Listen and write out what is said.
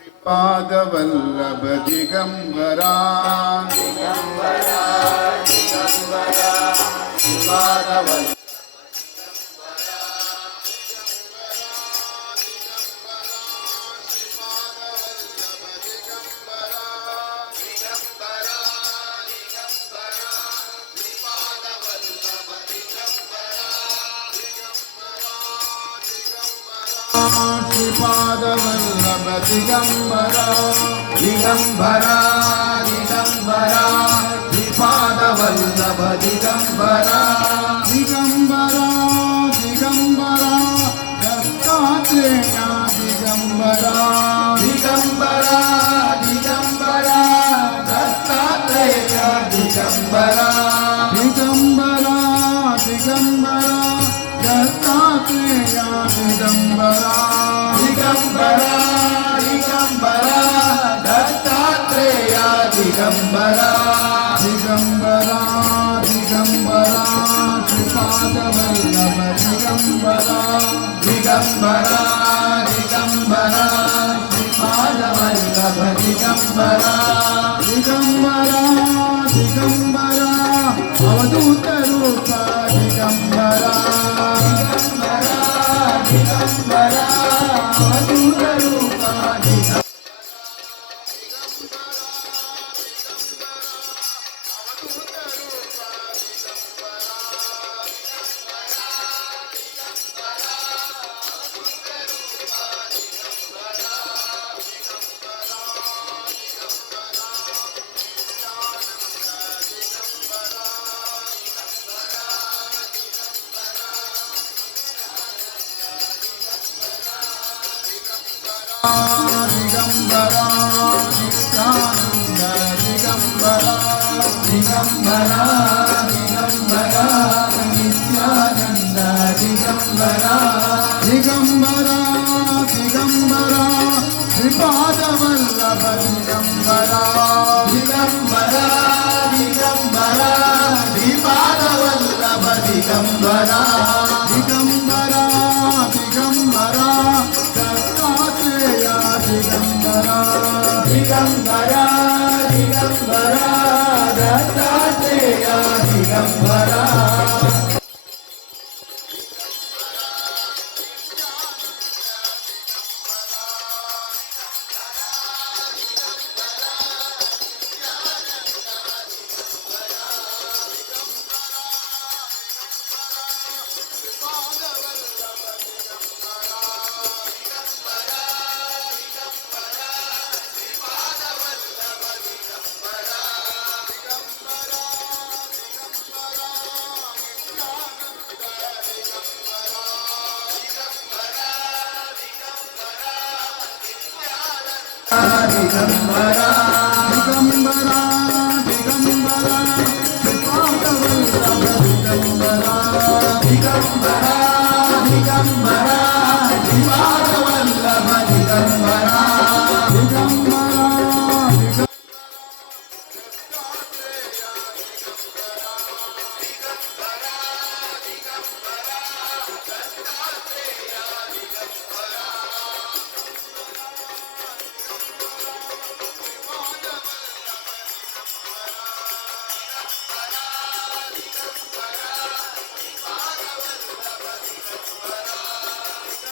पादवल्लभ दिगंबरा दिगंबरा दिगंबरा पादवल्लभ श्रीपादवल्लभ दिगंबरा दिगंबरा दिगंबरा श्रीपादवल्लभ दिगंबरा दिगंबरा दिगंबरा दत्तात्रेय दिगंबरा दिगंबरा दिगंबरा दत्तात्रेय दिगंबरा दिगंबरा दिगंबरा दत्तात्रेय दिगंबरा दिगंबरा दिगंबरा दत्तात्रेय दिगंबरा दिगंबरा दिगंबरा श्रीपादवल्लभ दिगंबरा दिगंबरा दिगंबरा श्रीपादवल्लभ दिगंबरा दिगंबरा दिगंबरा अवधूत रूप दिगंबरा दिगंबरा अवधूत रूप दिगंबरा दिगंबरा नित्यानंद दिगंबरा दिगंबरा दिगंबरा नित्यानंद दिगंबरा दिगंबरा दिगंबरा श्रीपादवल्लभ दिगंबरा दिगंबरा दिगंबरा श्रीपादवल्लभ दिगंबरा दिगंबरा दिगंबरा दिगंबरा दिगंबरा दिगंबरा दत्तात्रेय दिगंबरा दिगंबरा दिगंबरा दिगंबरा श्रीपादवल्लभ दिगंबरा दिगंबरा